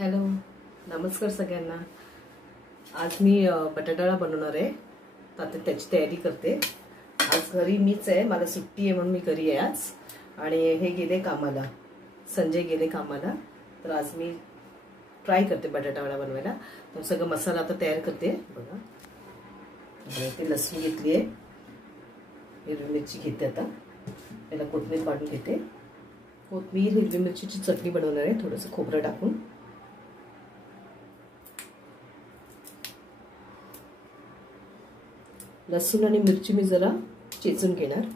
Hello, नमस्कार सगळ्यांना। आज मी बटाटा बनवणार आहे, तर आता त्याची तयारी करते। आज घरी मीच आहे, मला सुट्टी आहे म्हणून मी घरी आहे आज। आणि हे गेले कामाला, संजय गेले कामाला, तर आज मी ट्राय करते बटाटा वडा बनवायला। तर सगळं मसाला आता तयार करते। बघा, ते लसूण घेतली आहे, हिरवी मिरची घेते, आता त्याला कोथिंबीर काढून घेते। कोथिंबीर हिरवी मिरचीची चटणी बनवणार आहे, थोडंसं खोबरं टाकून। लसूण आणि मिरची मी जरा चेचून घेणार।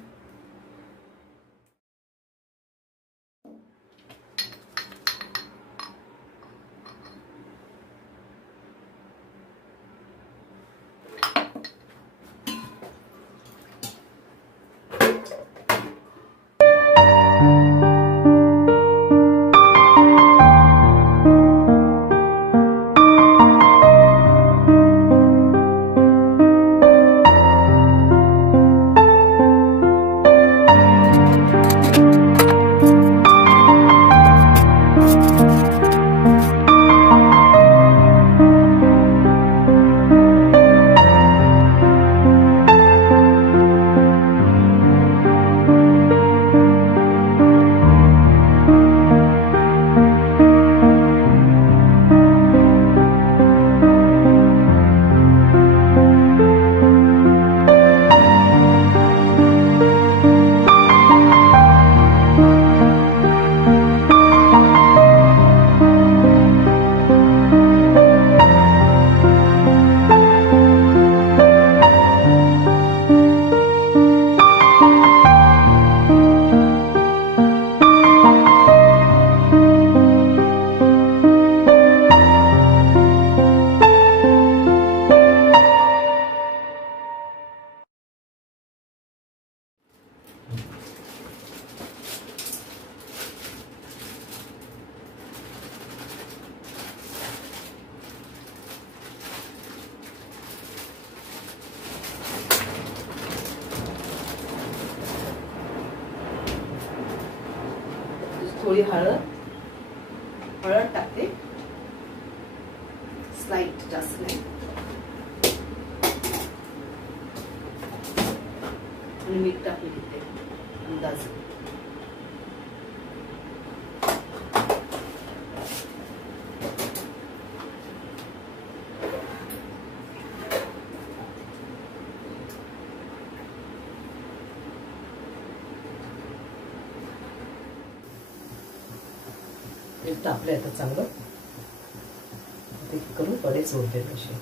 थोडी हळद टाकते, स्लाइट, जास्त नाही। आणि मीठ टाकून घेते अंदाज। तापले आता चांगलं, ते करून बरेच होते तसे।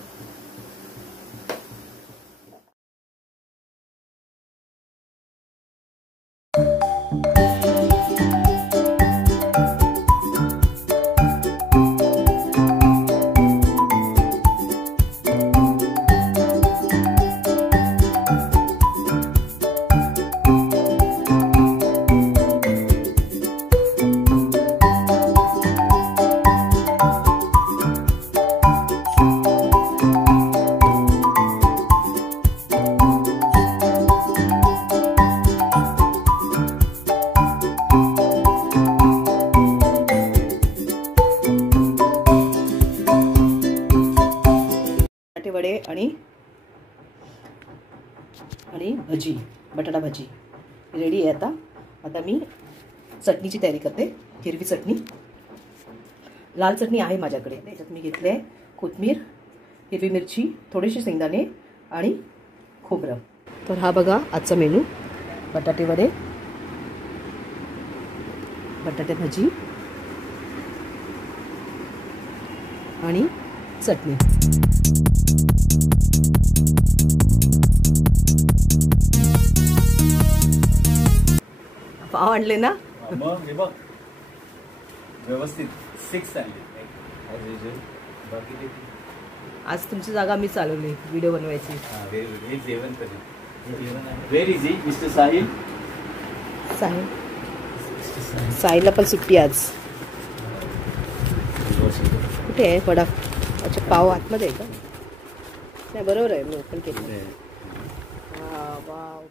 वडे आणि भजी, बटाटा भजी रेडी आहे। आता मी चटणीची तयारी करते। हिरवी चटणी, लाल चटणी आहे माझ्याकडे। त्याच्यात मी घेतले कोथिंबीर, हिरवी मिरची, थोडेसे शेंगदाणे आणि खोबरं। तर हा बघा आजचा मेनू, बटाटे वडे, बटाटे भजी आणि चटणी। पाव आणले ना? मग हे बघ, व्यवस्थित 6 आणले। आज तुमची जागा मी चालवली व्हिडिओ बनवायची। हे जेवण व्हेरी इझी। मिस्टर साहिल, साहिलला पण सुट्टी आज। कुठे आहे वडा? अच्छा, पाव आतमध्ये आहे का? नाही, बरोबर आहे, मी ओपन केलं। वाव,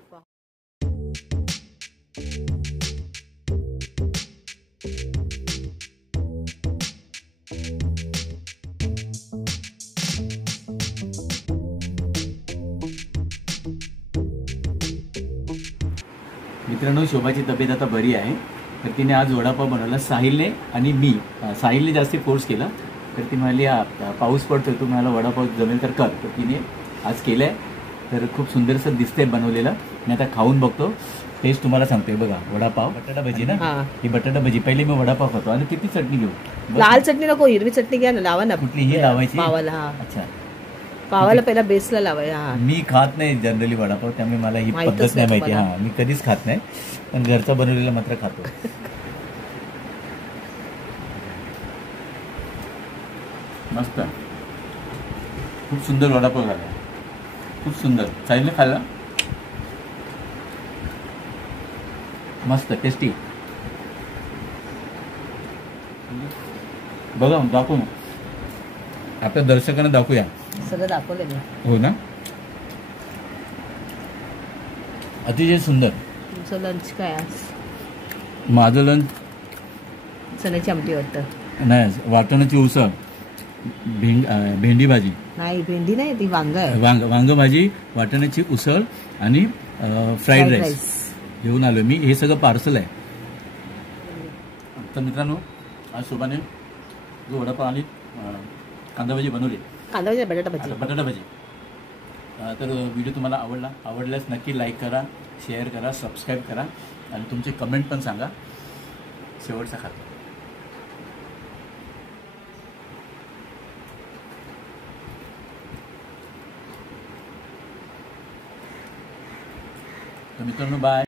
मित्रांनो, शोभाची तब्येत आता बरी आहे, तर तिने आज वडापाव बनवला. साहिलने आणि मी, साहिलने जास्त फोर्स केला, तर ती म्हणाली पाऊस पडतोय, तू मला वडापाव जमेल तर कर. तर तिने आज केलंय. तर खूप सुंदरसं दिसतंय बनवलेलं. मी आता खाऊन बघतो, टेस्ट तुम्हाला सांगतोय. बघा, वडापाव, बटाटा भजी ना, ही बटाटा भजी. पहिले मी वडापाव खातो. आणि किती चटणी घेऊ? लाल चटणी नको, हिरवी चटणी घ्या ना, लावा ना. कुठलीही लावायची पावाला? हा, अच्छा, पावाला पहिला बेसला लावाय. हा, मी खात नाही जनरली वडापाव, त्यामुळे मला ही पद्धत नाही माहिती. हा, मी कधीच खात नाही, पण घरचा बनवलेला मात्र खातो. मस्त, खूप सुंदर वडापाव झाला, खूप सुंदर. साहिलने खाल्ला, मस्त टेस्टी. बघा, दाखवू ना आपल्या दर्शकांना, दाखवूया. सगळं दाखवलं मी. हो ना, अतिशय सुंदर. तुमचं लंच काय आज? माझं लंच चण्याची आमटी वाटतं. नाही, वाटाण्याची उसळ, भेंडी भाजी. नाही, भेंडी नाही, ती वांग आहे. वांग भाजी, वाटाण्याची उसळ आणि फ्राईड राईस घेऊन आलो मी. हे सगळं पार्सल आहे. तर मित्रांनो, आज शोभाने जो वडापाव आणि कांदा भाजी बनवली, कांदा भाजी, बटाटा भाजी, बटाटा भाजी. तर व्हिडिओ तुम्हाला आवडल्यास नक्की लाईक करा, शेअर करा, सबस्क्राईब करा आणि तुमचे कमेंट पण सांगा. शेवटचा खातो. तर मित्रांनो, बाय.